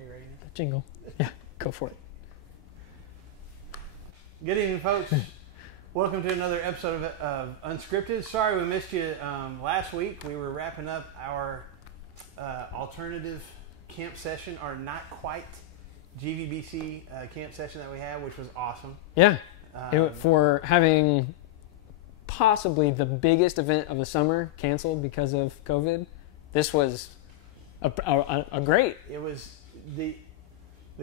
Are you ready? Jingle. Yeah, go for it. Good evening, folks. Welcome to another episode of Unscripted. Sorry we missed you last week. We were wrapping up our alternative camp session, our not quite GVBC camp session that we had, which was awesome. Yeah, for having possibly the biggest event of the summer canceled because of COVID, this was a great. It was the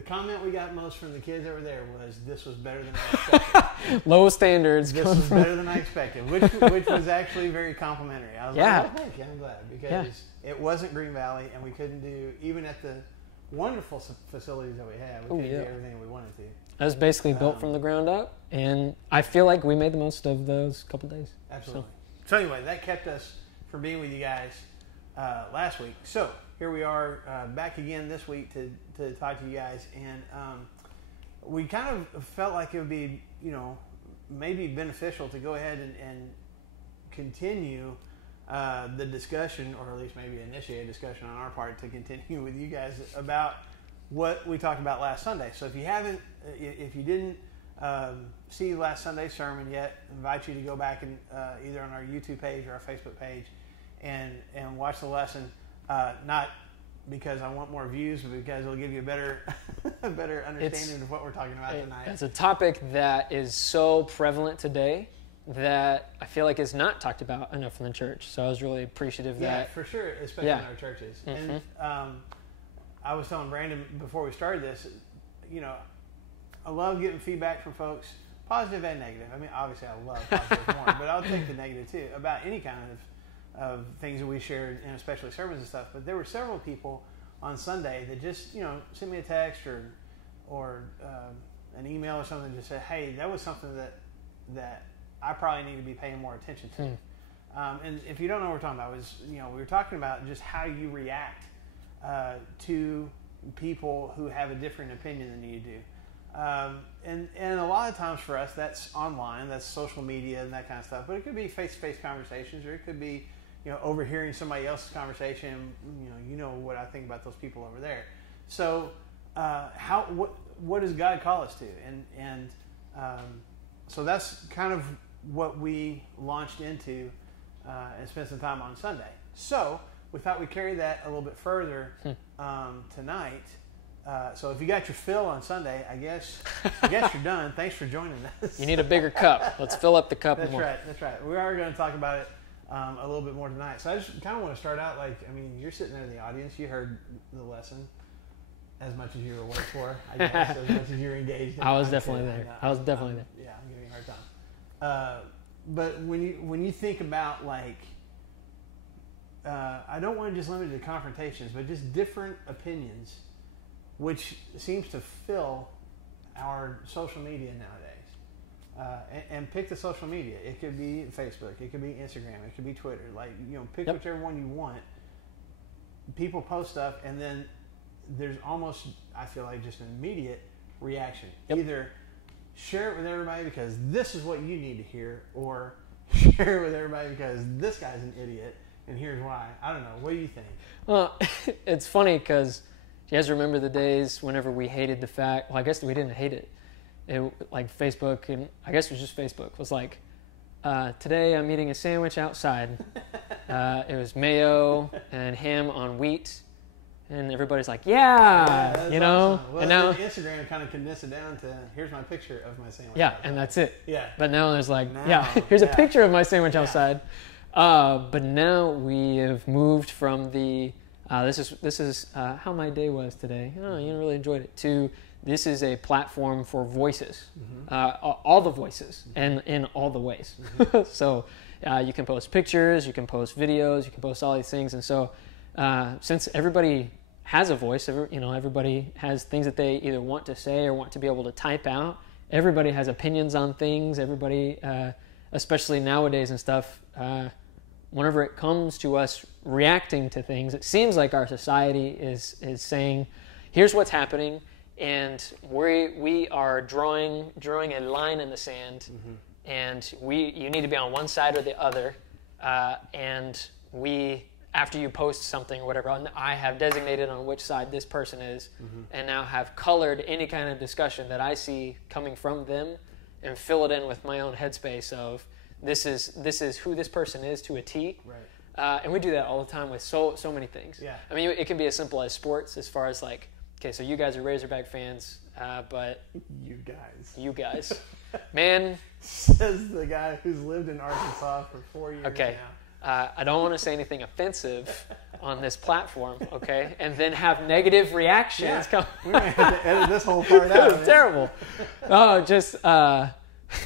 comment we got most from the kids that were there was, "This was better than I expected." Low standards. This was better than I expected, which was actually very complimentary. I was like, oh, thank you, I'm glad, because it wasn't Green Valley, and we couldn't do, even at the wonderful facilities that we had, we couldn't do everything we wanted to. That was basically built from the ground up, and I feel like we made the most of those couple days. Absolutely. So anyway, that kept us from being with you guys last week. So here we are back again this week to talk to you guys, and we kind of felt like it would be, maybe beneficial to go ahead and continue the discussion, or at least maybe initiate a discussion on our part to continue with you guys about what we talked about last Sunday. So if you didn't see last Sunday's sermon yet, I invite you to go back and either on our YouTube page or our Facebook page and watch the lesson. Not because I want more views, but because it'll give you a better understanding of what we're talking about tonight. It's a topic that is so prevalent today that I feel like is not talked about enough in the church. So I was really appreciative that... Yeah, for sure, especially in our churches. Mm-hmm. And I was telling Brandon before we started this, I love getting feedback from folks, positive and negative. I mean, obviously I love positive more, but I'll take the negative too, about any kind of things that we shared, and especially sermons and stuff. But there were several people on Sunday that just, sent me a text or an email or something, just said, hey, that was something that I probably need to be paying more attention to. And if you don't know what we're talking about, we were talking about just how you react to people who have a different opinion than you do. And a lot of times for us, that's online, that's social media and that kind of stuff. But it could be face-to-face conversations, or it could be, overhearing somebody else's conversation. You know what I think about those people over there. So, what does God call us to? And so that's kind of what we launched into and spent some time on Sunday. So we thought we'd carry that a little bit further tonight. So if you got your fill on Sunday, I guess you're done. Thanks for joining us. You need a bigger cup. Let's fill up the cup more. That's right. We are going to talk about it a little bit more tonight. So I just kind of want to start out you're sitting there in the audience. You heard the lesson as much as you were awake for, I guess, as much as you're engaged in. I was definitely there. Yeah, I'm giving you a hard time. But when you think about I don't want to just limit it to confrontations, but just different opinions, which seems to fill our social media nowadays. And pick the social media. It could be Facebook. It could be Instagram. It could be Twitter. Pick whichever one you want. People post stuff, and then there's almost, I feel like, just an immediate reaction. Yep. Either share it with everybody because this is what you need to hear, or share it with everybody because this guy's an idiot, and here's why. I don't know. What do you think? Well, it's funny because you guys remember the days whenever we hated the fact, well, I guess we didn't hate it. Like Facebook, and I guess it was just Facebook, was like, today I'm eating a sandwich outside. It was mayo and ham on wheat. And everybody's like, yeah awesome. Well, and now Instagram kind of condensed it down to, here's my picture of my sandwich. Yeah, outside. And that's it. Yeah. But now there's here's a picture of my sandwich outside. But now we have moved from the, this is how my day was today. Oh, you really enjoyed it. To, this is a platform for voices, all the voices, and in all the ways. Mm-hmm. So you can post pictures, you can post videos, you can post all these things. And so since everybody has a voice, everybody has things that they either want to say or want to be able to type out. Everybody has opinions on things. Everybody, especially nowadays and stuff, whenever it comes to us reacting to things, it seems like our society is saying, here's what's happening, and we are drawing a line in the sand, and you need to be on one side or the other, and we after you post something or whatever, I have designated on which side this person is, and now have colored any kind of discussion that I see coming from them, and fill it in with my own headspace of this is who this person is to a T. Right. And we do that all the time with so many things. Yeah. I mean, it can be as simple as sports, as far as like, okay, so you guys are Razorback fans, but you guys, man, says the guy who's lived in Arkansas for 4 years okay. now. I don't want to say anything offensive on this platform, okay? And then have negative reactions come. We might have to edit this whole part out. It was terrible. Oh, just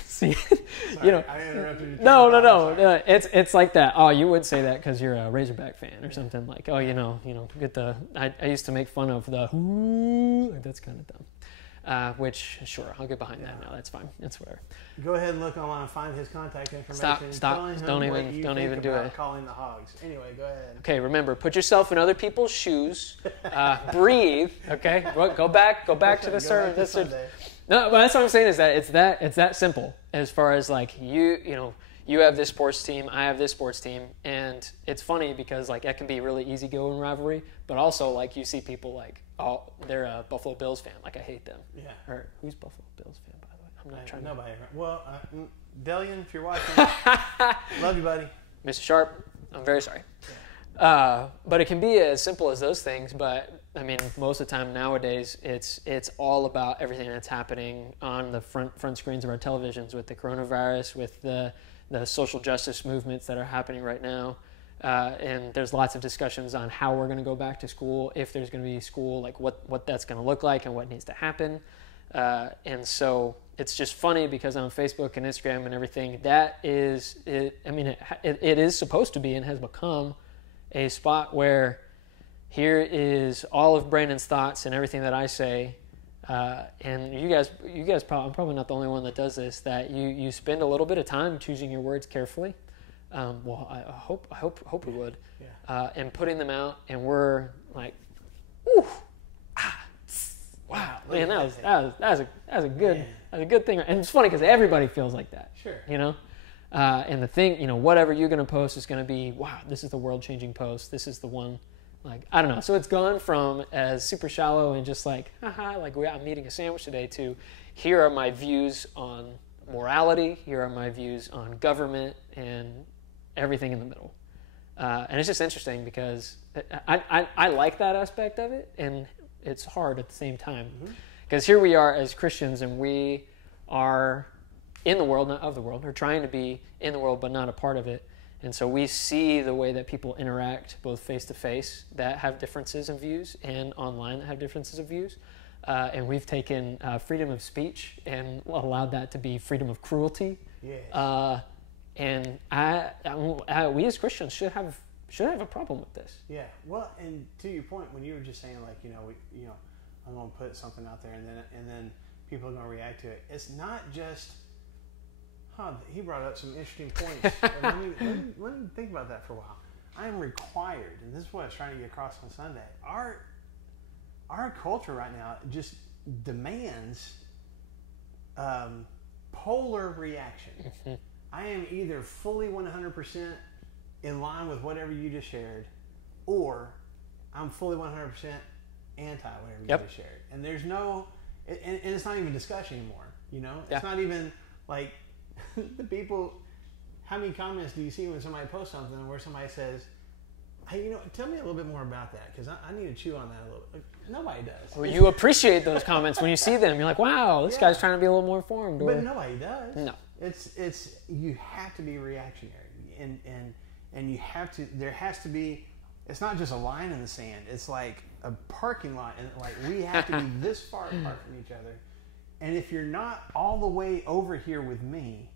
see, Sorry, you know. I interrupted you. No. It's like that. Oh, you would say that because you're a Razorback fan or something. Like, oh, you know, get the. I used to make fun of the. Like, that's kind of dumb. Which, sure, I'll get behind that now. That's fine. That's whatever. Go ahead and look online, find his contact information. Stop. Don't even do it. Calling the hogs. Anyway, go ahead. Okay, remember, put yourself in other people's shoes. Breathe. Okay, go back to the sermon. No, but that's what I'm saying is that it's that simple as far as like you have this sports team, I have this sports team, and it's funny because like that can be really easygoing rivalry, but also like you see people like, oh, they're a Buffalo Bills fan, like I hate them. Yeah. Or who's Buffalo Bills fan, by the way? I'm not trying. Nobody. Well, Delian, if you're watching, love you, buddy. Mr. Sharp, I'm very sorry. Yeah. But it can be as simple as those things. But I mean, most of the time nowadays, it's all about everything that's happening on the front screens of our televisions with the coronavirus, with the social justice movements that are happening right now. And there's lots of discussions on how we're going to go back to school, if there's going to be school, like what that's going to look like and what needs to happen. And so it's just funny because on Facebook and Instagram and everything, that is it. I mean, it is supposed to be and has become a spot where here is all of Brandon's thoughts and everything that I say. And you guys, I'm probably not the only one that does this. That you spend a little bit of time choosing your words carefully. Well, I hope we would, yeah. And putting them out, and we're like, ooh, wow, man, that was a good thing, and it's funny because everybody feels like that, sure, and the thing, whatever you're gonna post is gonna be, wow, this is the world-changing post, this is the one, like I don't know, so it's gone from as super shallow and just like, haha, like I'm eating a sandwich today to, here are my views on morality, here are my views on government and everything in the middle. And it's just interesting because I like that aspect of it, and it's hard at the same time. Because here we are as Christians, and we are in the world, not of the world. We're trying to be in the world, but not a part of it. And so we see the way that people interact, both face-to-face, that have differences in views, and online that have differences of views. And we've taken freedom of speech and allowed that to be freedom of cruelty. Yes. And we as Christians should have a problem with this. Yeah. Well, and to your point, when you were just saying like, I'm going to put something out there and then people are going to react to it. It's not just, he brought up some interesting points. let me think about that for a while. I am required, and this is what I was trying to get across on Sunday. Our culture right now just demands polar reaction. I am either fully 100% in line with whatever you just shared, or I'm fully 100% anti whatever you just shared. And there's no, and it's not even discussion anymore. It's not even like the people. How many comments do you see when somebody posts something where somebody says, "Hey, tell me a little bit more about that because I need to chew on that a little bit." Nobody does. Well, you appreciate those comments when you see them. You're like, "Wow, this guy's trying to be a little more informed." But nobody does. No. It's you have to be reactionary, and you have to. There has to be. It's not just a line in the sand. It's like a parking lot, and like we have to be this far apart from each other. And if you're not all the way over here with me,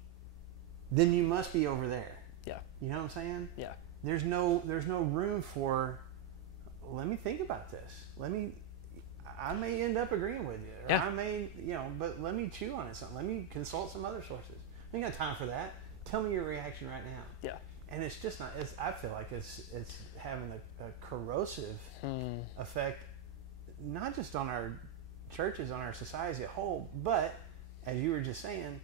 then you must be over there. Yeah. You know what I'm saying? Yeah. There's no room for. Let me think about this. I may end up agreeing with you, or I may, but let me chew on it. Let me consult some other sources. I ain't got time for that. Tell me your reaction right now. Yeah. And it's just not. I feel like it's having a corrosive effect, not just on our churches, on our society as a whole, but as you were just saying,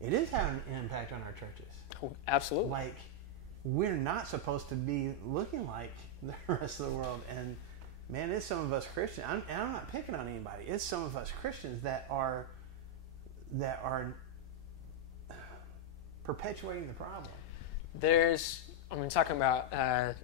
it is having an impact on our churches. Oh, absolutely. Like, we're not supposed to be looking like the rest of the world. And man, it's some of us Christians. I'm not picking on anybody. It's some of us Christians that are perpetuating the problem. Talking about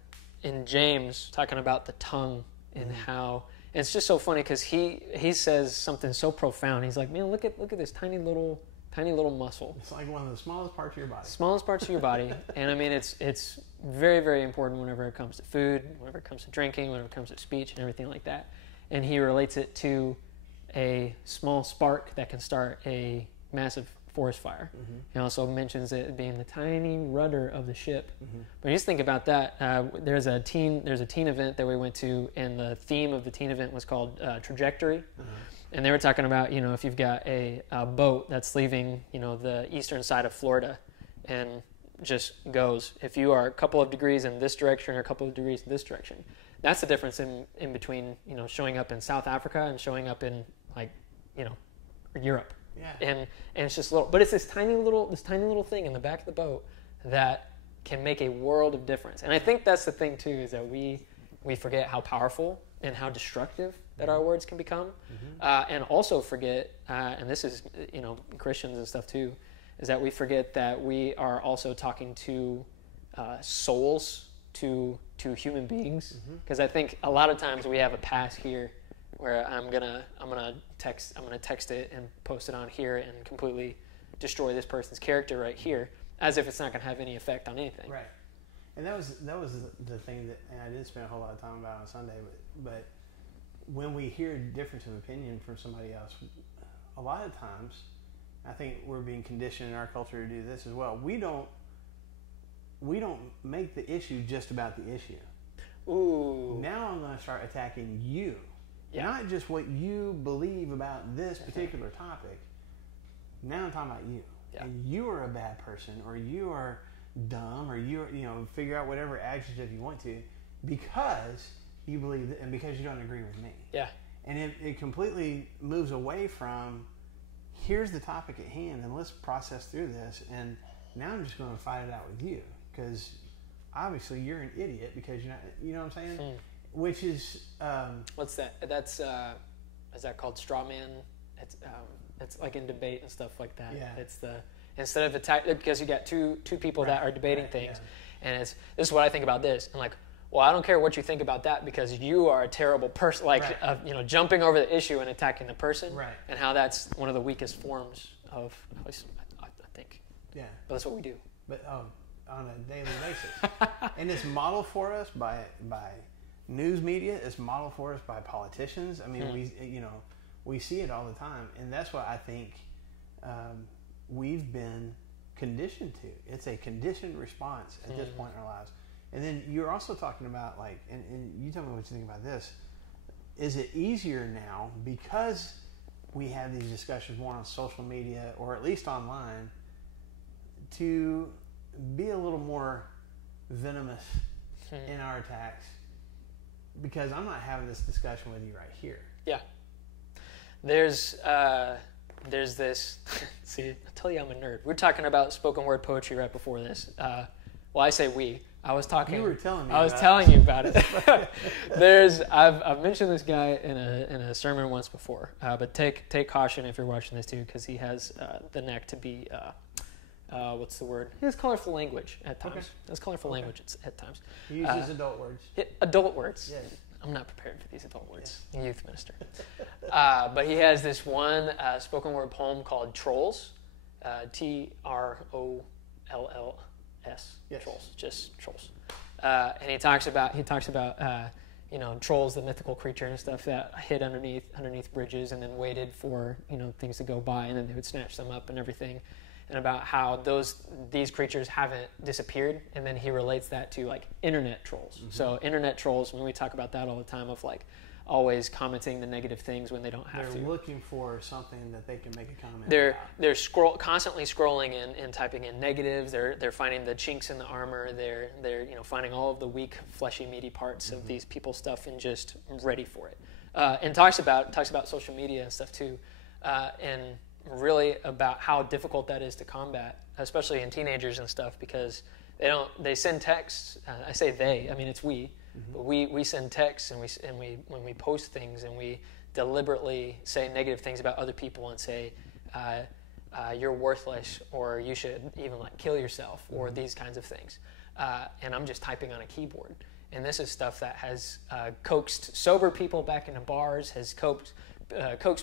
in James, talking about the tongue and how it's just so funny because he says something so profound. He's like, man, look at this tiny little muscle. It's like one of the smallest parts of your body. Smallest parts of your body, and I mean it's very, very important whenever it comes to food, whenever it comes to drinking, whenever it comes to speech and everything like that. And he relates it to a small spark that can start a massive forest fire. He also mentions it being the tiny rudder of the ship. But just think about that. There's a teen event that we went to, and the theme of the teen event was called Trajectory. And they were talking about, if you've got a boat that's leaving, the eastern side of Florida and just goes, if you are a couple of degrees in this direction or a couple of degrees in this direction, that's the difference in between, showing up in South Africa and showing up in Europe. Yeah. And it's just little, but it's this tiny little thing in the back of the boat that can make a world of difference. And I think that's the thing too, is that we forget how powerful and how destructive that our words can become, and also forget, and this is Christians and stuff too, is that we forget that we are also talking to souls, to human beings, because I think a lot of times we have a pass here where I'm gonna text it and post it on here and completely destroy this person's character right here, as if it's not gonna have any effect on anything. Right. And that was the thing that, and I didn't spend a whole lot of time about on Sunday, but when we hear a difference of opinion from somebody else, a lot of times, I think we're being conditioned in our culture to do this as well. We don't make the issue just about the issue. Ooh. Now I'm going to start attacking you. Yeah. Not just what you believe about this particular topic. Now I'm talking about you. Yeah. And you are a bad person, or you are dumb, or figure out whatever adjective you want to, because you believe that, and because you don't agree with me. Yeah. And it completely moves away from, here's the topic at hand, and let's process through this. And now I'm just going to fight it out with you, because obviously you're an idiot because you're not. You know what I'm saying? Which is what's that? That's is that called straw man? It's like in debate and stuff like that. Yeah. It's instead of because you got two people that are debating things, and this is what I think about this, and like, well, I don't care what you think about that because you are a terrible person. Like, jumping over the issue and attacking the person, and how that's one of the weakest forms of, I think. Yeah. But that's what we do. But on a daily basis, and it's modeled for us by news media. It's modeled for us by politicians. I mean, we see it all the time, and that's what I think we've been conditioned to. It's a conditioned response at this point in our lives. And then you're also talking about, like, and you tell me what you think about this. Is it easier now, because we have these discussions more on social media, or at least online, to be a little more venomous in our attacks? Because I'm not having this discussion with you right here. Yeah. There's this, see, I tell you I'm a nerd. We're talking about spoken word poetry right before this. Well, I say we. I was talking. You were telling me. I was telling you about it. I've mentioned this guy in a sermon once before, but take caution if you're watching this too, because he has the knack to be what's the word? He has colorful language at times. Okay. He has colorful language at times. He uses adult words. Adult words. Yes. I'm not prepared for these adult words. Yes. Youth minister. But he has this one spoken word poem called Trolls. Trolls. Yes. Trolls. Just trolls. And he talks about trolls, the mythical creature and stuff that hid underneath bridges and then waited for things to go by, and then they would snatch them up and everything. And about how these creatures haven't disappeared, and then he relates that to like internet trolls. So internet trolls, when we talk about that all the time, of like always commenting the negative things when they don't have to. They're looking for something that they can make a comment about. They're constantly scrolling and typing in negatives. They're finding the chinks in the armor. They're finding all of the weak, fleshy, meaty parts of these people's stuff and just ready for it. And talks about social media and stuff too, and really about how difficult that is to combat, especially in teenagers and stuff, because They send texts. I say they. I mean, it's we. Mm-hmm. But we send texts, and when we post things, and we deliberately say negative things about other people, and say you're worthless, or you should even like kill yourself, or these kinds of things. And I'm just typing on a keyboard. And this is stuff that has coaxed sober people back into bars, has coaxed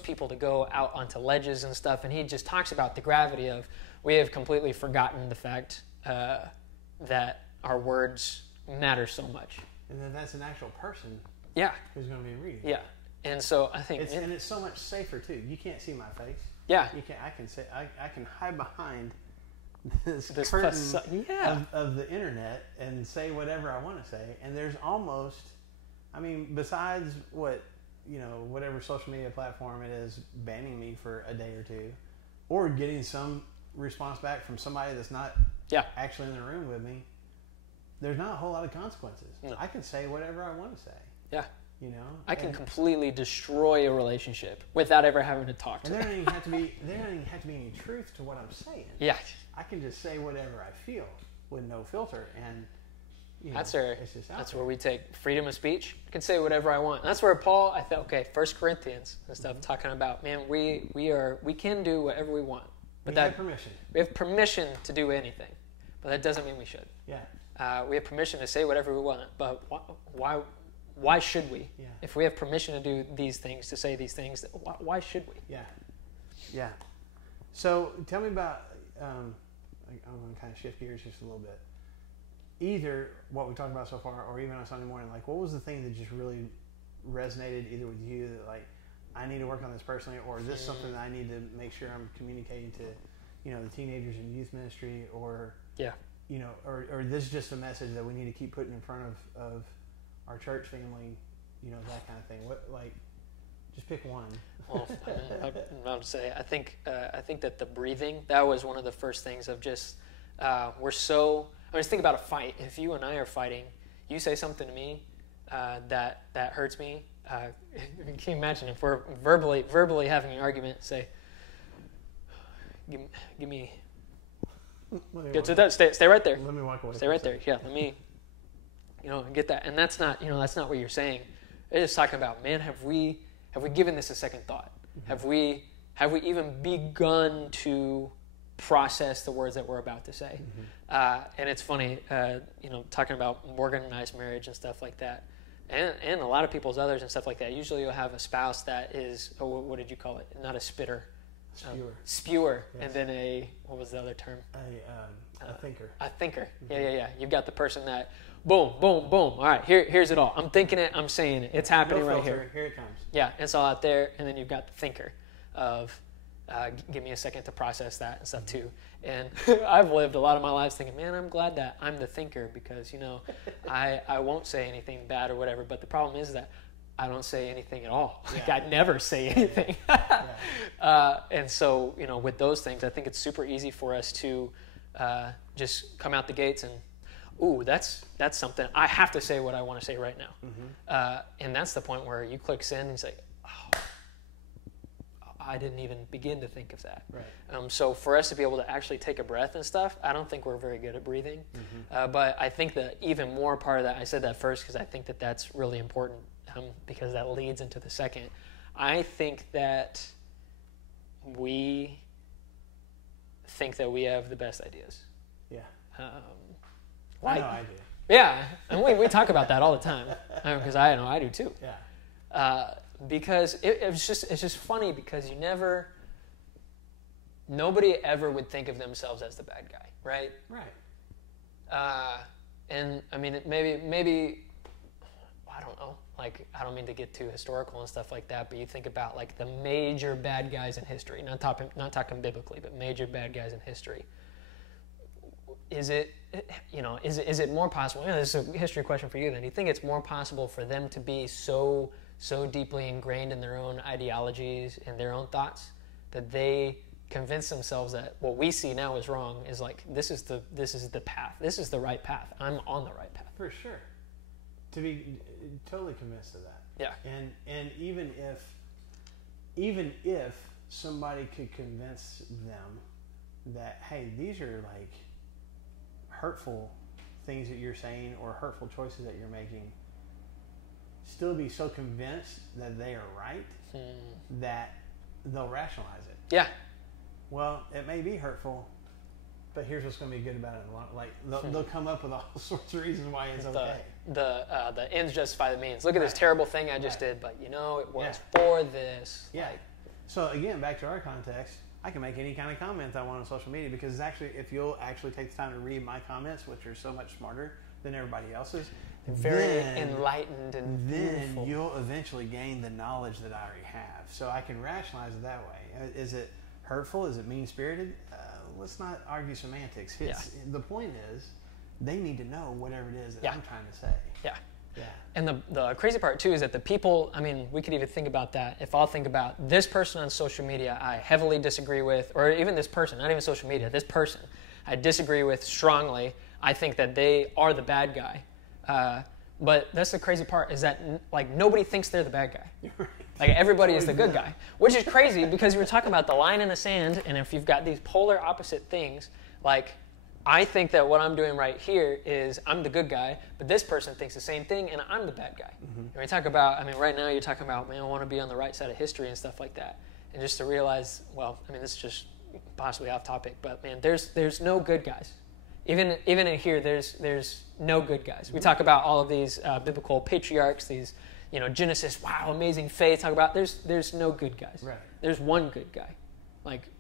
people to go out onto ledges and stuff. And he just talks about the gravity of, we have completely forgotten the fact that our words matter so much. And then that's an actual person. Yeah. Who's going to be reading. Yeah. And so I think it's so much safer too. You can't see my face. Yeah. You can. I can hide behind this curtain of the internet and say whatever I want to say. And there's almost, I mean, besides whatever social media platform it is banning me for a day or two, or getting some response back from somebody that's not actually in the room with me, there's not a whole lot of consequences. No. I can say whatever I want to say. Yeah. I can completely destroy a relationship without ever having to talk to them. There don't even have to be any truth to what I'm saying. Yeah. I can just say whatever I feel with no filter, and it's just that's where we take freedom of speech. I can say whatever I want. And that's where Paul, I thought, 1 Corinthians and stuff, talking about, man, we can do whatever we want. But we have permission. We have permission to do anything, but that doesn't mean we should. Yeah. We have permission to say whatever we want, but why should we? Yeah. If we have permission to do these things, to say these things, why should we? Yeah. Yeah. So tell me about, I'm going to kind of shift gears just a little bit. Either what we talked about so far, or even on Sunday morning, like what was the thing that just really resonated either with you that like, I need to work on this personally, or is this something that I need to make sure I'm communicating to, the teenagers in youth ministry, or, or this is just a message that we need to keep putting in front of our church family, that kind of thing. What, like, just pick one. Well, I'm about to say, I think that the breathing, that was one of the first things of just, just think about a fight. If you and I are fighting, you say something to me that hurts me. Can you imagine if we're verbally having an argument? Say, give me. Get to that. Stay right there. Let me walk away. Stay right there. Yeah. Let me. Get that. And that's not what you're saying. It's talking about, man, have we given this a second thought? Mm-hmm. Have we even begun to process the words that we're about to say? Mm-hmm. And it's funny, talking about organized marriage and stuff like that, and a lot of people's others and stuff like that. Usually you'll have a spouse that is, what did you call it? Not a spitter. Spewer. Yes. And then what was the other term? A thinker. A thinker. Mm-hmm. Yeah. You've got the person that, boom, boom, boom. All right, here's it all. I'm thinking it. I'm saying it. It's happening right here. Here it comes. Yeah, it's all out there. And then you've got the thinker of, give me a second to process that and stuff too. And I've lived a lot of my life thinking, man, I'm glad that I'm the thinker because, I won't say anything bad or whatever. But the problem is that I don't say anything at all. Like, I never say anything. And so, with those things, I think it's super easy for us to just come out the gates and, ooh, that's something. I have to say what I want to say right now. Mm-hmm. And that's the point where you click send and you say, oh, I didn't even begin to think of that. Right. So for us to be able to actually take a breath and stuff, I don't think we're very good at breathing. Mm-hmm. But I think that even more part of that, I said that first because I think that that's really important because that leads into the second. I think that we think that we have the best ideas. Yeah. I know I do. Yeah, and we talk about that all the time because I know I do too. Yeah. Because it's just funny because nobody ever would think of themselves as the bad guy, right? Right. And I mean, maybe I don't know. Like, I don't mean to get too historical and stuff like that, but you think about like the major bad guys in history. Not talking biblically, but major bad guys in history. Is it more possible? This is a history question for you. Then, do you think it's more possible for them to be so deeply ingrained in their own ideologies and their own thoughts that they convince themselves that what we see now is wrong? Is like this is the path. This is the right path. I'm on the right path. For sure. To be totally convinced of that. Yeah. And even if somebody could convince them that, hey, these are like hurtful things that you're saying or hurtful choices that you're making still be so convinced that they are right that they'll rationalize it. Yeah. Well, it may be hurtful, but here's what's going to be good about it. Like they'll come up with all sorts of reasons why it's okay. The ends justify the means. Look at this terrible thing I just did, but it was for this. Yeah. So again, back to our context, I can make any kind of comments I want on social media because if you'll actually take the time to read my comments, which are so much smarter than everybody else's, very enlightened and then beautiful. You'll eventually gain the knowledge that I already have. So I can rationalize it that way. Is it hurtful? Is it mean-spirited? Let's not argue semantics. The point is, they need to know whatever it is that I'm trying to say. Yeah. Yeah. And the crazy part, too, is that the people, we could even think about that. If I'll think about this person on social media I heavily disagree with, or even this person, not even social media, this person I disagree with strongly, I think that they are the bad guy. But that's the crazy part is that nobody thinks they're the bad guy. Right. Like everybody is the good guy, which is crazy because you were talking about the line in the sand, and if you've got these polar opposite things, I think that what I'm doing right here is I'm the good guy, but this person thinks the same thing, and I'm the bad guy. Mm-hmm. And we talk about, right now you're talking about, I want to be on the right side of history and stuff like that. And just to realize, this is just possibly off topic, but there's no good guys. Even in here, there's no good guys. We talk about all of these biblical patriarchs, these, Genesis, wow, amazing faith. Talk about there's no good guys. Right. There's one good guy.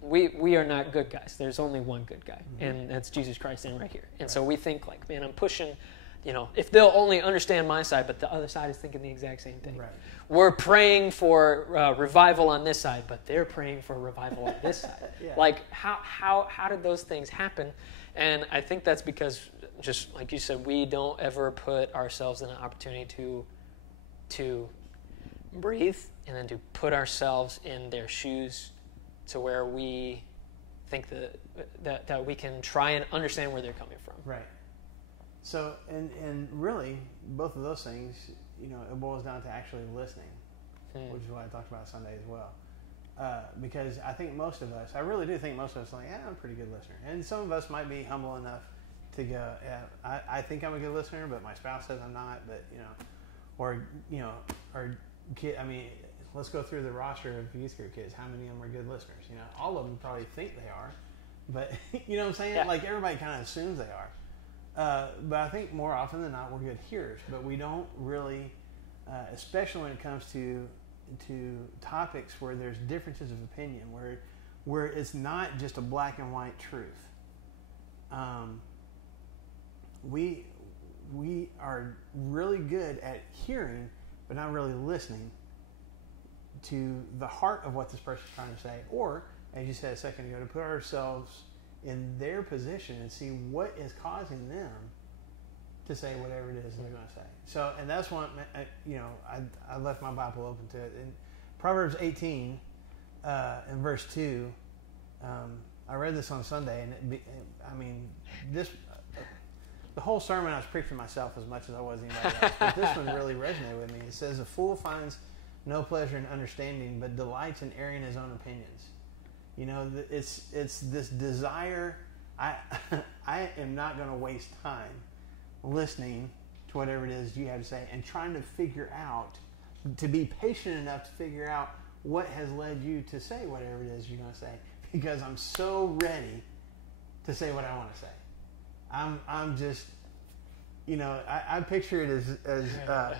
We are not good guys. There's only one good guy, and that's Jesus Christ in right here. And so we think I'm pushing, if they'll only understand my side, but the other side is thinking the exact same thing. Right. We're praying for revival on this side, but they're praying for revival on this side. Yeah. How did those things happen? And I think that's because, just like you said, we don't ever put ourselves in an opportunity to breathe and then to put ourselves in their shoes to where we think that we can try and understand where they're coming from. Right. So, and really, both of those things, it boils down to actually listening, which is what I talked about Sunday as well. Because I think I really do think most of us are I'm a pretty good listener. And some of us might be humble enough to go, I think I'm a good listener, but my spouse says I'm not, but, or kid, let's go through the roster of youth group kids. How many of them are good listeners? All of them probably think they are, but you know what I'm saying? Yeah. Everybody kind of assumes they are. But I think more often than not, we're good hearers, but we don't really, especially when it comes to topics where there's differences of opinion, where it's not just a black and white truth. We are really good at hearing, but not really listening to the heart of what this person's trying to say, or, as you said a second ago, to put ourselves in their position and see what is causing them to say whatever it is they're going to say. So, and that's one, I left my Bible open to it. In Proverbs 18, in verse 2, I read this on Sunday, and the whole sermon I was preaching myself as much as I was anybody else, but this one really resonated with me. It says, "A fool finds no pleasure in understanding, but delights in airing his own opinions." It's this desire. I am not going to waste time listening to whatever it is you have to say and trying to figure out, to be patient enough to figure out what has led you to say whatever it is you're going to say, because I'm so ready to say what I want to say. I'm just, I picture it as a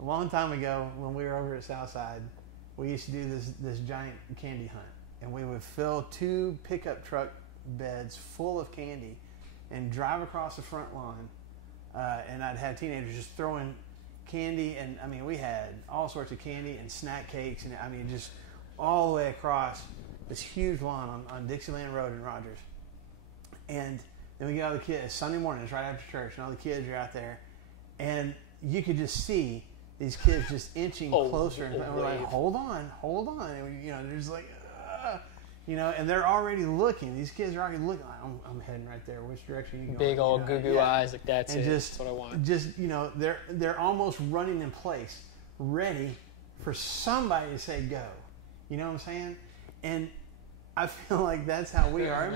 long time ago when we were over at Southside, we used to do this giant candy hunt, and we would fill 2 pickup truck beds full of candy and drive across the front lawn, and I'd have teenagers just throwing candy, and we had all sorts of candy and snack cakes, and just all the way across this huge lawn on Dixieland Road in Rogers. And then we get all the kids, Sunday mornings right after church, and all the kids are out there, and you could just see these kids just inching closer, and we're like, hold on, and they're just like, and they're already looking. These kids are already looking. Like, I'm heading right there. Which direction are you going? Big old goo eyes, like that's and it. That's what I want. Just they're almost running in place, ready for somebody to say go. You know what I'm saying? And I feel like that's how we are.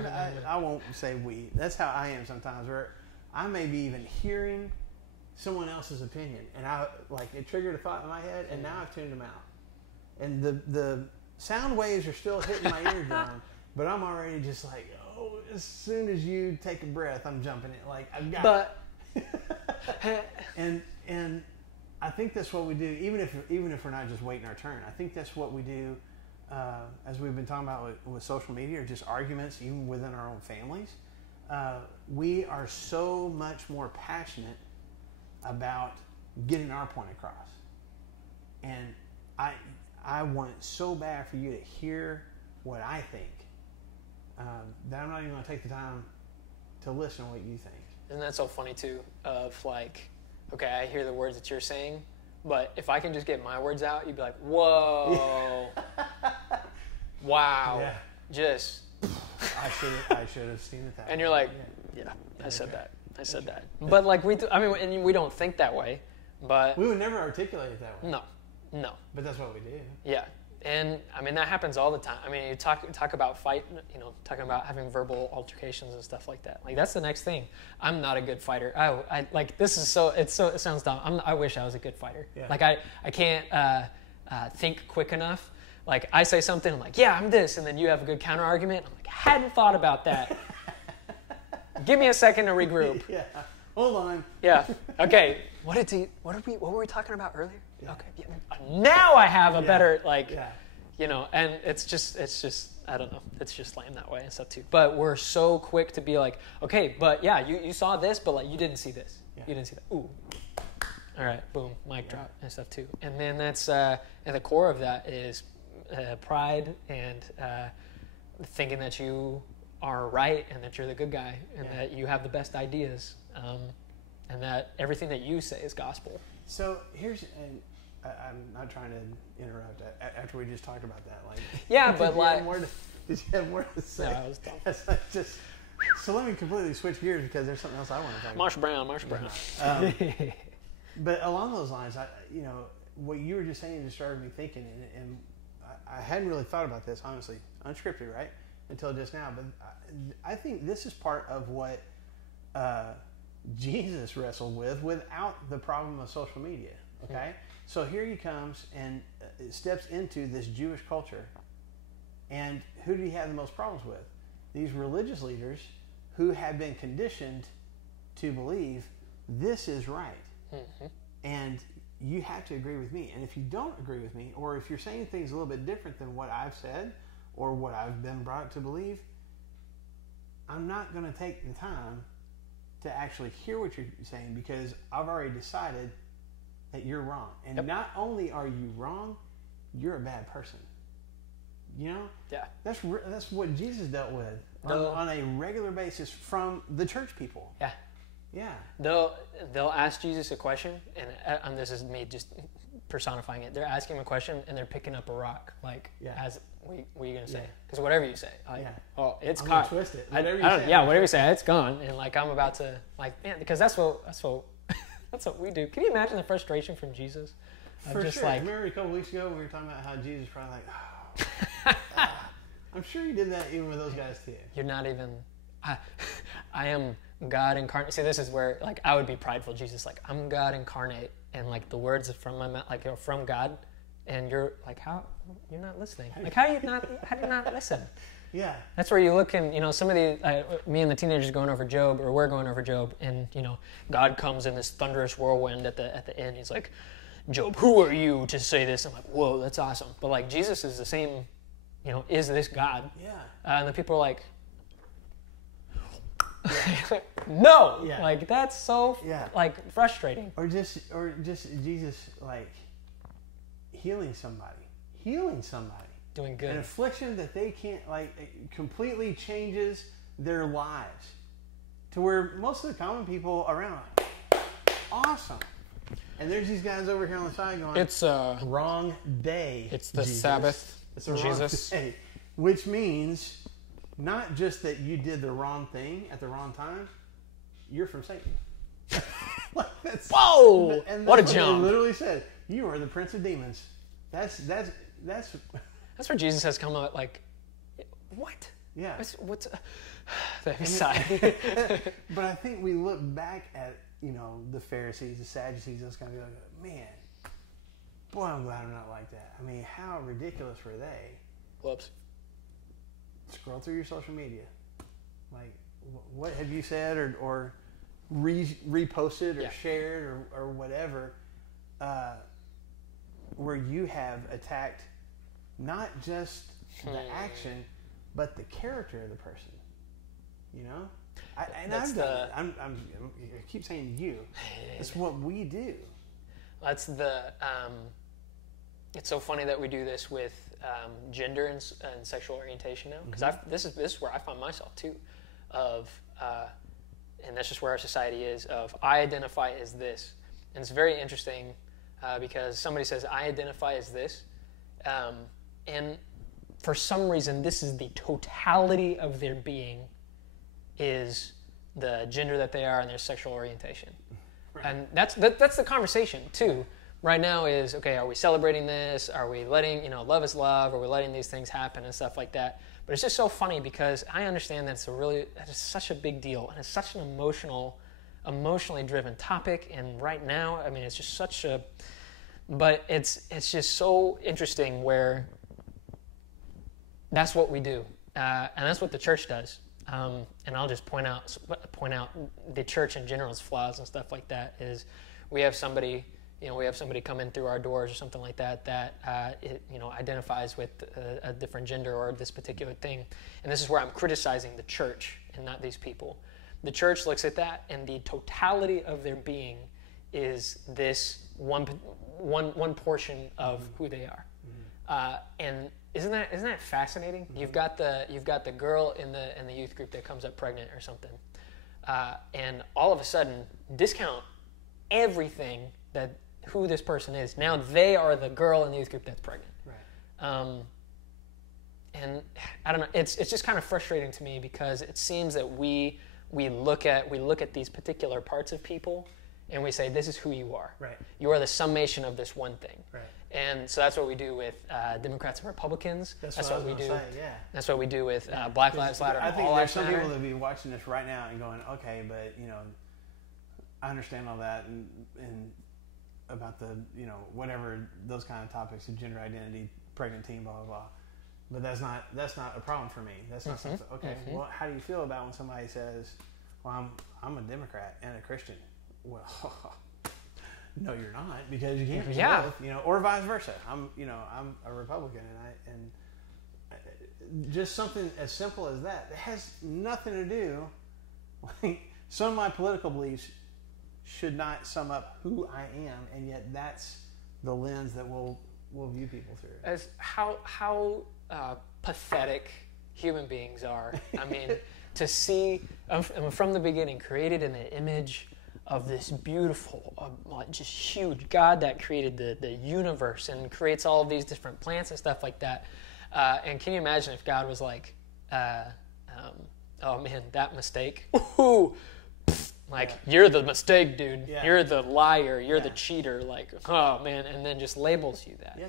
I won't say we. That's how I am sometimes. Where I may be even hearing someone else's opinion, and it triggered a thought in my head, and now I've tuned them out. And the sound waves are still hitting my eardrum, but I'm already just like, oh, as soon as you take a breath, I'm jumping in. Like, I've got it. and I think that's what we do, even if we're not just waiting our turn. I think that's what we do, as we've been talking about with social media, or just arguments, even within our own families. We are so much more passionate about getting our point across. And I want it so bad for you to hear what I think, that I'm not even going to take the time to listen to what you think. And that's so funny too, of like, okay, I hear the words that you're saying, but if I can just get my words out, you'd be like, whoa, wow, yeah. Just. I should have seen it that way. And you're like, yeah, I said that. But like and we don't think that way, but. We would never articulate it that way. No. But that's what we do. Yeah. And I mean, that happens all the time. I mean, you talk about talking about having verbal altercations and stuff like that. Like, that's the next thing. I'm not a good fighter. I like, this is it sounds dumb. I wish I was a good fighter. Yeah. Like, I can't think quick enough. Like, I say something, I'm like, yeah, I'm this. And then you have a good counter argument. I'm like, I hadn't thought about that. Give me a second to regroup. Yeah. Hold on. Yeah. Okay. What were we talking about earlier? Yeah. Okay. Yeah. Now I have a better, and it's just, I don't know. It's just lame that way and stuff too. But we're so quick to be like, okay, but yeah, you saw this, but like, you didn't see this. Yeah. You didn't see that. Ooh. All right. Boom. Mic drop and stuff too. And then that's, at the core of that is pride and thinking that you are right and that you're the good guy and that you have the best ideas. And that everything that you say is gospel. So and I'm not trying to interrupt after we just talked about that. Like, yeah, but like, did you have more to say? No, I was dumb. So let me completely switch gears because there's something else I want to talk about. Marsh Brown. But along those lines, what you were just saying just started me thinking, and I hadn't really thought about this, honestly, unscripted, right, until just now. But I think this is part of what Jesus wrestled with without the problem of social media. Okay, mm-hmm. So here he comes and steps into this Jewish culture, and who did he have the most problems with? These religious leaders who had been conditioned to believe this is right, mm-hmm. and you have to agree with me. And if you don't agree with me, or if you're saying things a little bit different than what I've said or what I've been brought up to believe, I'm not going to take the time to actually hear what you're saying because I've already decided that you're wrong. And not only are you wrong, you're a bad person. You know? Yeah. That's what Jesus dealt with on a regular basis from the church people. Yeah. Yeah. They'll ask Jesus a question, and this is me just personifying it. They're asking him a question, and they're picking up a rock. Like, what are you going to say? Because whatever you say, it's caught. Twist it. Whatever you say, it's gone. And like, I'm about to, like, man, because that's what we do. Can you imagine the frustration from Jesus? For sure. Like, remember a couple weeks ago we were talking about how Jesus probably like, I'm sure you did that even with those guys too. You're not even. I am God incarnate. See, this is where like I would be prideful. Jesus, like, I'm God incarnate, and like the words from my mouth, like, you're from God, and you're like, how you're not listening? Like, how do you not listen? Yeah, that's where you look, and some of the me and the teenagers going over Job, or we're going over Job, and God comes in this thunderous whirlwind at the end. He's like, Job, who are you to say this? I'm like, whoa, that's awesome. But like Jesus is the same, is this God? Yeah. And the people are like, no, like that's so like frustrating. Or just Jesus like healing somebody, doing good. An affliction that they can't, like, it completely changes their lives to where most of the common people around are like, awesome. And there's these guys over here on the side going, it's wrong day. It's the Jesus. Sabbath. It's the Jesus. Wrong day, which means not just that you did the wrong thing at the wrong time, you're from Satan. Like, whoa! And what a what jump! He literally said, you are the prince of demons. That's where Jesus has come out like, what? Yeah. What's the side? But I think we look back at, the Pharisees, the Sadducees, those kind of people, man, boy, I'm glad I'm not like that. I mean, how ridiculous were they? Whoops. Scroll through your social media. Like, what have you said or reposted or shared or whatever, where you have attacked not just the action, but the character of the person, I keep saying you. It's what we do. That's it's so funny that we do this with gender and sexual orientation now, because this is where I find myself too, and that's just where our society is. Of I identify as this, and it's very interesting because somebody says I identify as this, and for some reason this is the totality of their being, is the gender that they are and their sexual orientation, right. And that's the conversation too. Right now is, okay, are we celebrating this? Are we letting, love is love? Are we letting these things happen and stuff like that? But it's just so funny because I understand that it's such a big deal, and it's such an emotionally driven topic. And right now, I mean, it's just but it's just so interesting where that's what we do. And that's what the church does. And I'll just point out the church in general's flaws and stuff like that is we have somebody come in through our doors or something like that identifies with a different gender or this particular thing. And this is where I'm criticizing the church and not these people. The church looks at that, and the totality of their being is this one portion of who they are. And isn't that fascinating? You've got the girl in the youth group that comes up pregnant or something, and all of a sudden discount everything that who this person is. Now they are the girl in the youth group that's pregnant. Right. And I don't know. It's just kind of frustrating to me because it seems that we look at these particular parts of people and we say, this is who you are. Right. You are the summation of this one thing. Right. And so that's what we do with Democrats and Republicans. That's what we do. Say, yeah. That's what we do with Black Lives Matter. I think there's some people that will be watching this right now and going, okay, but I understand all that and about the whatever those kind of topics of gender identity, pregnant teen, blah blah blah. But that's not a problem for me. That's not something. Okay, well, how do you feel about when somebody says, "Well, I'm a Democrat and a Christian"? Well, no, you're not, because you can't be both, or vice versa. I'm a Republican, and just something as simple as that. It has nothing to do. Like, some of my political beliefs should not sum up who I am, and yet that's the lens that we'll view people through. As how pathetic human beings are. I mean, to see from the beginning created in the image of this beautiful, just huge God that created the universe and creates all of these different plants and stuff like that. And can you imagine if God was like, oh man, that mistake? Ooh, you're the mistake, dude. Yeah. You're the liar. You're the cheater. Like, oh man, and then just labels you that. Yeah.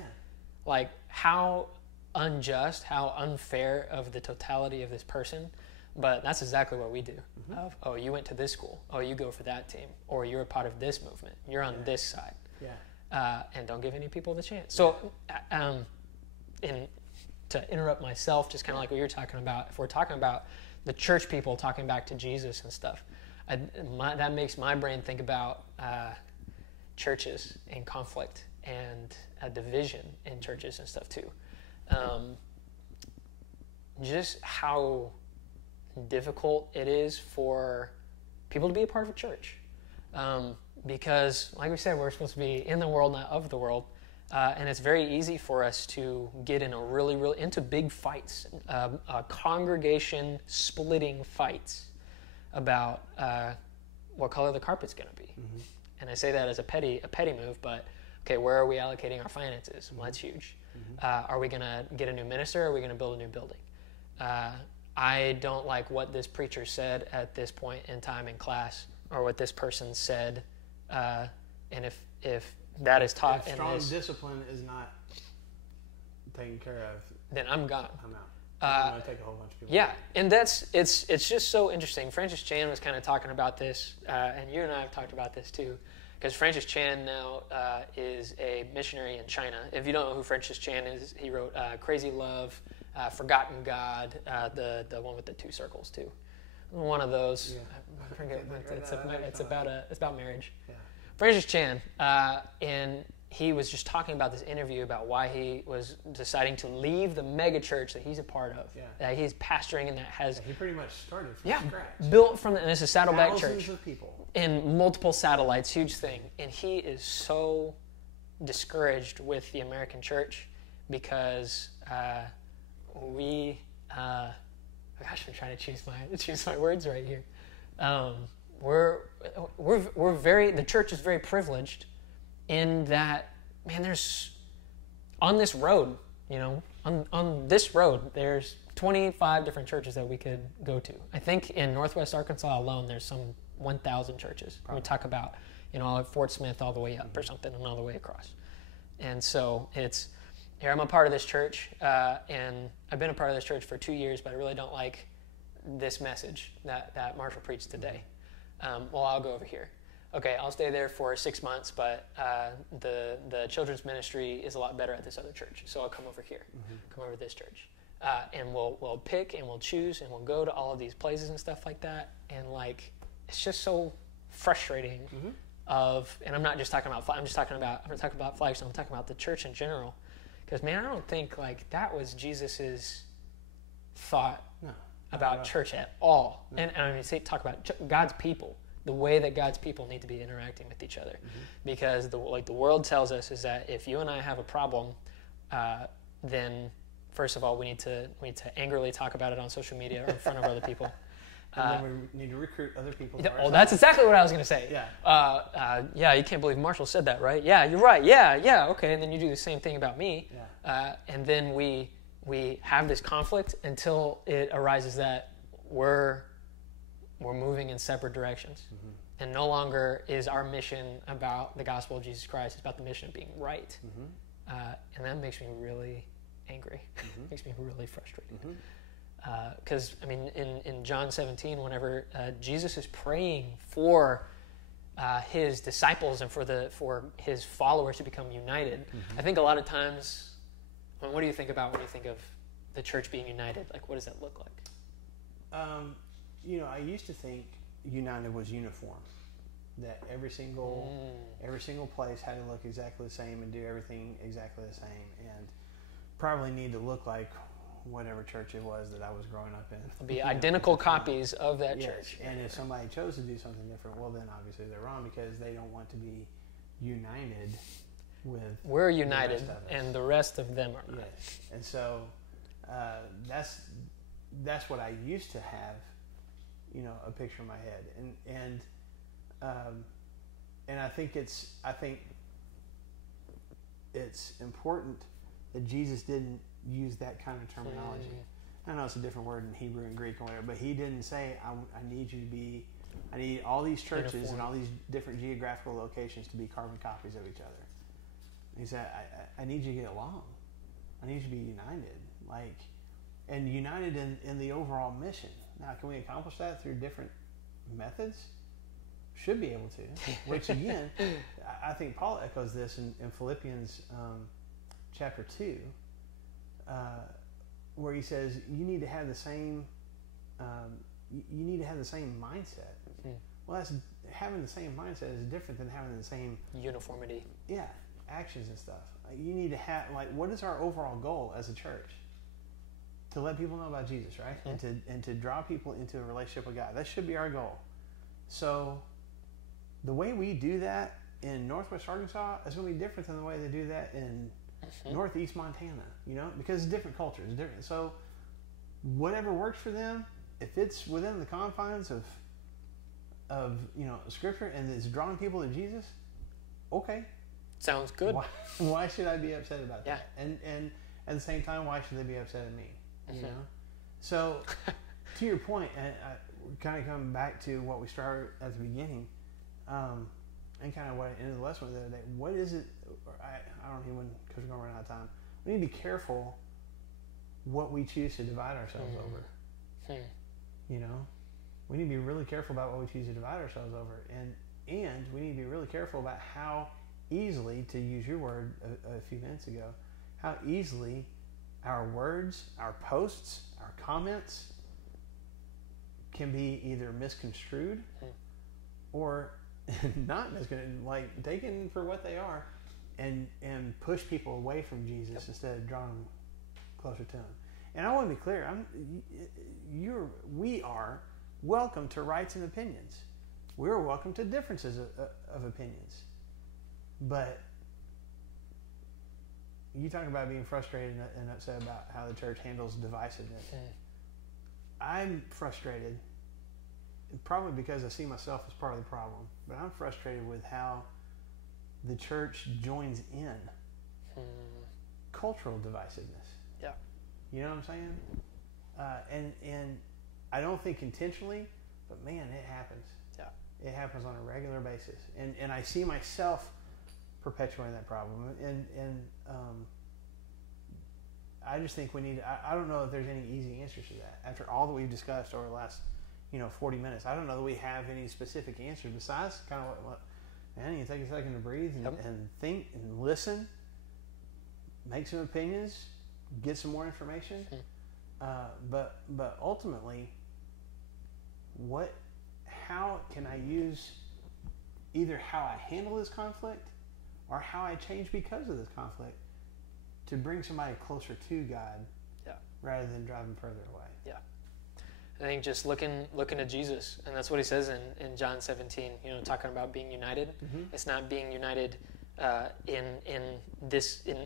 Like, how unjust, how unfair of the totality of this person. But that's exactly what we do. Oh, you went to this school. Oh, you go for that team. Or you're a part of this movement. You're on this side. Yeah. And don't give any people the chance. So, to interrupt myself, just kind of like what you're talking about, if we're talking about the church people talking back to Jesus and stuff, that makes my brain think about churches and conflict and a division in churches and stuff too. Just how difficult it is for people to be a part of a church. Because, like we said, we're supposed to be in the world, not of the world. And it's very easy for us to get in into big fights, congregation splitting fights about what color the carpet's going to be. And I say that as a petty move, but okay, where are we allocating our finances? Well, that's huge. Are we going to get a new minister, or are we going to build a new building? I don't like what this preacher said at this point in time in class, or what this person said, and if that is taught if strong discipline is not taken care of, then I'm gone. I'm I want to take a whole bunch of people. Yeah, and it's just so interesting. Francis Chan was kind of talking about this, and you and I have talked about this too, because Francis Chan now is a missionary in China. If you don't know who Francis Chan is, he wrote Crazy Love, Forgotten God, the one with the 2 circles too. One of those. Yeah. I forget. It's about marriage. Yeah. Francis Chan, and he was just talking about this interview about why he was deciding to leave the mega church that he's a part of, that he's pastoring and that has... he pretty much started from scratch. Built from, and it's a Saddleback church. Thousands of people. And multiple satellites, huge thing. And he is so discouraged with the American church because we... gosh, I'm trying to choose my words right here. We're very... The church is very privileged in that, man, there's on this road, on this road, there's 25 different churches that we could go to. I think in Northwest Arkansas alone, there's some 1,000 churches. Probably. We talk about, Fort Smith all the way up or something and all the way across. And so here I'm a part of this church, and I've been a part of this church for 2 years, but I really don't like this message that Marshall preached today. Well, I'll go over here. Okay, I'll stay there for 6 months, but the children's ministry is a lot better at this other church, so I'll come over here, come over to this church, and we'll pick and we'll choose and we'll go to all of these places and stuff like that, and it's just so frustrating. And I'm not just talking about I'm talking about Flagstone. I'm talking about the church in general, because man, I don't think that was Jesus's thought about church at all. No. And I mean, talk about God's people. The way that God's people need to be interacting with each other, because the world tells us is that if you and I have a problem, then first of all we need to angrily talk about it on social media or in front of other people, and then we need to recruit other people. That's exactly what I was going to say. Yeah. You can't believe Marshall said that, right? Yeah, you're right. Yeah. Okay, and then you do the same thing about me, and then we have this conflict until it arises that we're moving in separate directions. And no longer is our mission about the gospel of Jesus Christ. It's about the mission of being right. And that makes me really angry. Makes me really frustrated. Because, I mean, in John 17, whenever Jesus is praying for his disciples and for his followers to become united, I think a lot of times, what do you think about when you think of the church being united? What does that look like? I used to think united was uniform, that every single place had to look exactly the same and do everything exactly the same, and probably need to look like whatever church it was that I was growing up in. It'll be identical copies of that church. And if somebody chose to do something different, well, then obviously they're wrong, because they don't want to be united with. We're united, and the rest of them are not. Yes. And so that's what I used to have. A picture in my head, and I think it's important that Jesus didn't use that kind of terminology. I know it's a different word in Hebrew and Greek or whatever, but he didn't say, I need all these churches uniform. And all these different geographical locations to be carbon copies of each other. He said, I need you to get along. I need you to be united, and united in the overall mission. Now, can we accomplish that through different methods? Should be able to. Which, again, I think Paul echoes this in Philippians chapter 2, where he says you need to have the same. You need to have the same mindset. Well, having the same mindset is different than having the same uniformity. Yeah, actions and stuff. You need to have what is our overall goal as a church? To let people know about Jesus, right? And to draw people into a relationship with God. That should be our goal. So the way we do that in Northwest Arkansas is going to be different than the way they do that in Northeast Montana, because it's different cultures. It's different. So whatever works for them, if it's within the confines of Scripture and it's drawing people to Jesus, okay. Sounds good. Why should I be upset about that? And at the same time, why should they be upset at me? So to your point, and we're kind of coming back to what we started at the beginning, and kind of what I ended the lesson with the other day. What is it? I don't even, because we're going to run out of time. We need to be careful what we choose to divide ourselves over. You know, we need to be really careful about what we choose to divide ourselves over, and we need to be really careful about how easily, to use your word a few minutes ago, how easily our words, our posts, our comments can be either misconstrued or not misconstrued, like taken for what they are, and push people away from Jesus instead of drawing them closer to Him. And I want to be clear: we are welcome to rights and opinions. We're welcome to differences of opinions, but you talk about being frustrated and upset about how the church handles divisiveness. I'm frustrated, probably because I see myself as part of the problem, but I'm frustrated with how the church joins in cultural divisiveness. Yeah. You know what I'm saying? And I don't think intentionally, but man, it happens. Yeah. It happens on a regular basis. And I see myself perpetuating that problem. And I just think we need to, I don't know if there's any easy answers to that. After all that we've discussed over the last 40 minutes, I don't know that we have any specific answers besides kind of what man, you take a second to breathe and think and listen, make some opinions, get some more information. But ultimately, how can I use either how I handle this conflict or how I change because of this conflict to bring somebody closer to God rather than drive them further away? Yeah. I think just looking at Jesus, and that's what he says in John 17, talking about being united. It's not being united in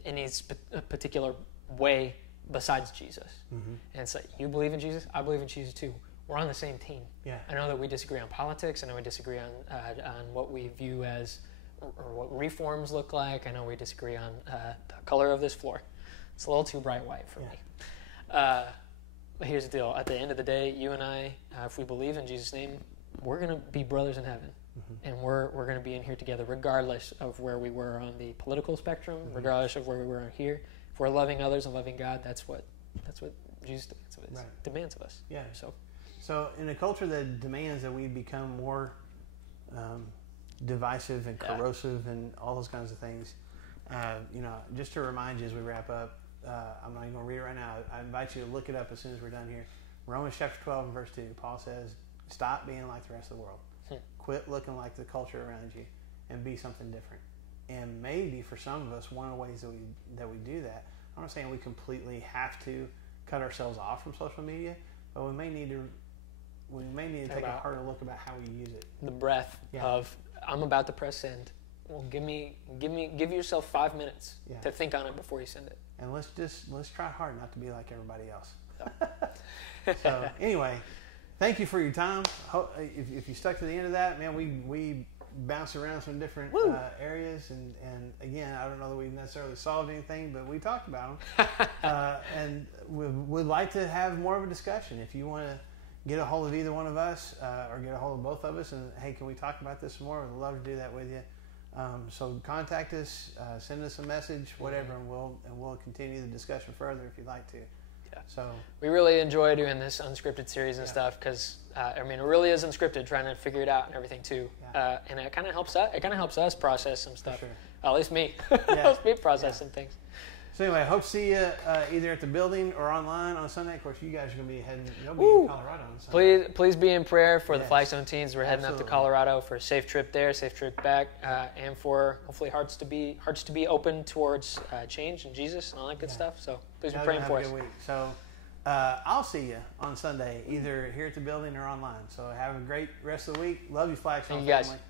any particular way besides Jesus. And it's like, you believe in Jesus, I believe in Jesus too. We're on the same team. Yeah. I know that we disagree on politics. I know we disagree on what we view as or what reforms look like. I know we disagree on the color of this floor. It's a little too bright white for me. But here's the deal. At the end of the day, you and I, if we believe in Jesus' name, we're going to be brothers in heaven. And we're going to be in here together regardless of where we were on the political spectrum, regardless of where we were here. If we're loving others and loving God, that's what Jesus demands of us. Yeah. So in a culture that demands that we become more divisive and corrosive and all those kinds of things, just to remind you as we wrap up, I'm not even going to read it right now. I invite you to look it up as soon as we're done here. Romans chapter 12 and verse 2, Paul says, stop being like the rest of the world. Quit looking like the culture around you and be something different. And maybe for some of us, one of the ways that we do that, I'm not saying we completely have to cut ourselves off from social media, but we may need to take a harder look about how we use it. The breath of, I'm about to press send. Well, give yourself 5 minutes to think on it before you send it. And let's try hard not to be like everybody else. So anyway, thank you for your time. If you stuck to the end of that, man, we bounced around some different areas, and again, I don't know that we necessarily solved anything, but we talked about them. And we'd like to have more of a discussion. If you want to get a hold of either one of us or get a hold of both of us, and hey, can we talk about this some more? We'd love to do that with you. So contact us, send us a message, whatever, and we'll continue the discussion further if you'd like to. Yeah. So we really enjoy doing this unscripted series and stuff because it really is unscripted, trying to figure it out and everything too. Yeah. And it kind of helps us. It kind of helps us process some stuff. Sure. At least me. Helps me process some things. So anyway, I hope to see you either at the building or online on Sunday. Of course, you guys are going to be heading. You'll be in Colorado on Sunday. Please be in prayer for the Flagstone teens. We're heading up to Colorado for a safe trip there, safe trip back, and for hopefully hearts to be open towards change and Jesus and all that good stuff. So please be praying for us. So I'll see you on Sunday, either here at the building or online. So have a great rest of the week. Love you, Flagstone family. Thank you guys.